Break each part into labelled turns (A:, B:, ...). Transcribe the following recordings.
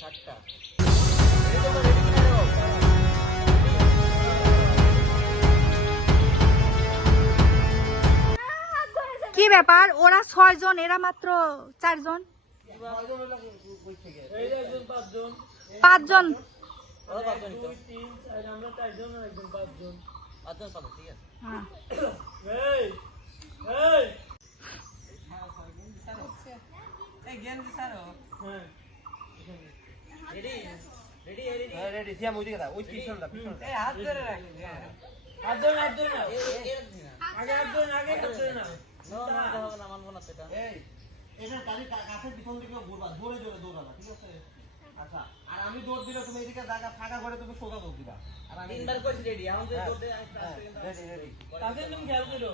A: ষাটটা
B: কি ব্যাপার? ওরা ছয় জন এরা মাত্র চারজন?
C: পাঁচজন।
B: হ্যাঁ।
C: এই এই হ্যাঁ
A: ready ready ready ready Siam ওই দিকে দাও ওই পিছনটা পিছনটা
C: আটজন আটজন না
A: এ এ না।
C: আগে আটজন আগে আটজন না।
A: না না হবে না মানবো না সেটা।
D: এটা গাড়ি গাছের পিছন দিকে ঘুরবা জোরে জোরে দৌড়াবা ঠিক আছে? আচ্ছা আর আমি দৌড় দিলে তুমি এদিকে জায়গা ফাঁকা করে তুমি সোজা দৌড় দিবা। আর আমি
A: তিনবার কইছি রেডি এখন
D: রেডি রেডি
C: তাদের তুমি খেয়াল করো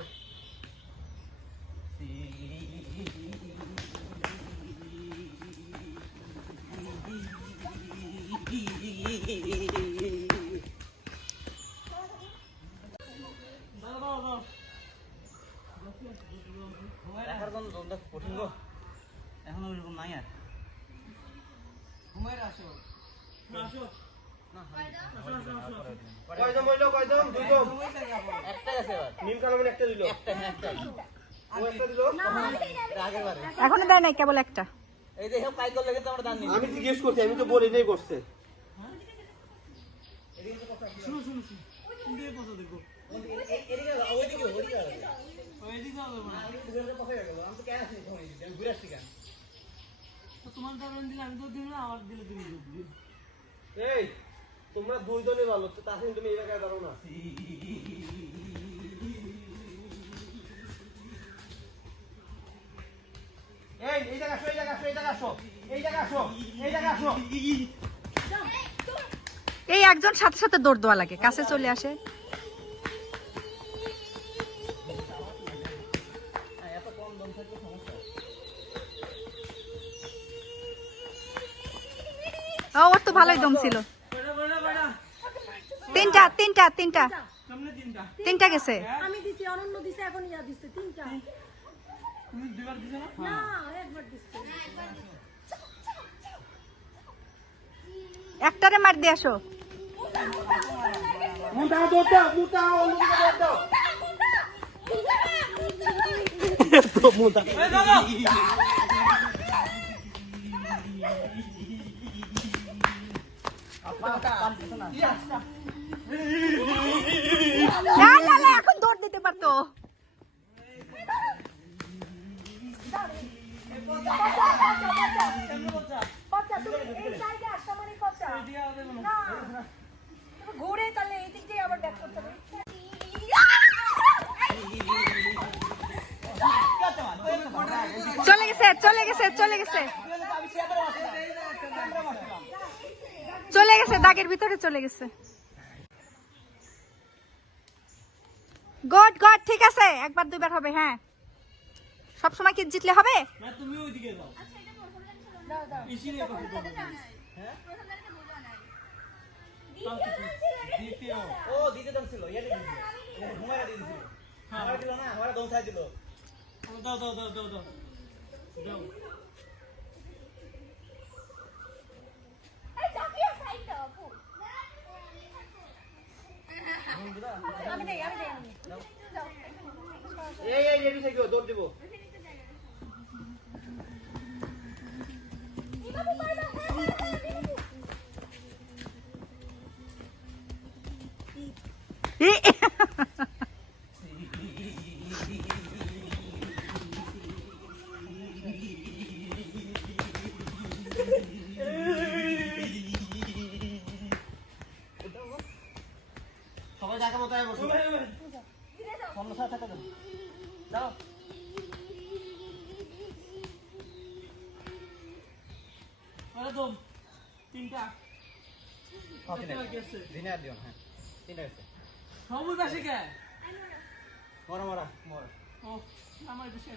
C: দাও দাও দাও
A: দোনটা কঠিন গো।
D: এখন ওইরকম নাই আর।
C: আসো আসো আসো।
D: কয়জন বলল কয়জন দুইজন
A: একটা আছে
D: নিম কালামের একটা দিল?
A: একটা হ্যাঁ একটা
B: এখনও দেয় নাই কেবল একটা।
A: এই দেখো কাই করলে কিন্তু আমরা জানি
D: আমি জিজ্ঞেস করছি আমি তো বলি নাই করছে
C: শুনো শুনো শুনো। দিয়ে কথা দেখো
A: ওইদিকে ওইদিকে
C: তোমার দারুণ দিলে
D: ভালো তাহলে তুমি এই জায়গায় না এই এই
B: একজন সাথে সাথে দৌড় দেওয়া লাগে, কাছে চলে আসে। ওর তো ভালোই দম ছিল। তিনটা তিনটা তিনটা।
C: তিনটা
B: তিনটা গেছে?
E: আমি দিছি অনন্য দিছে এখন ইয়া দিছে তিনটা।
C: তুমি দুবার দিছো না
E: না একবার দিছে।
B: একটারে মার দিয়ে আসো।
D: মুটা দাও মুটা দৌড় দাও। তো মুটা
C: এই দাদা
B: না না না এখন দৌড় দিতে পারতো
E: ঘুরে
B: চলে গেছে চলে গেছে চলে গেছে। চলে গেছে দাগের ভিতরে চলে গেছে। গড গড ঠিক আছে একবার দুইবার হবে হ্যাঁ। সব সময় কি জিতলে হবে?
C: না তুমি ওইদিকে যাও।
E: দাও
A: ও দিতে ছিল দিল না
C: দাও দাও দাও দাও দাও দাও
E: আমি দেই আমি দেই আমি
D: এই এই রেডি থাকিও দৌড় দিব
B: ই,
D: সবাই জায়গা মতো আয় বসো
A: অন্য সাথে থাকা দাও দাও।
C: একদম তিনটা।
A: তিনটা
C: আছে।
A: দিনে আর দিও হ্যাঁ তিনটা গেছে
C: সবই বেশি কে?
A: মরা। মরা মরা
C: ও আমার বেশি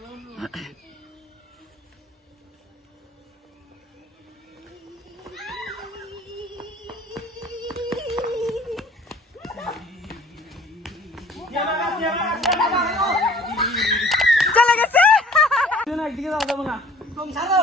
C: একদিকে যাওয়া যাবো না তুমি ছাড়ো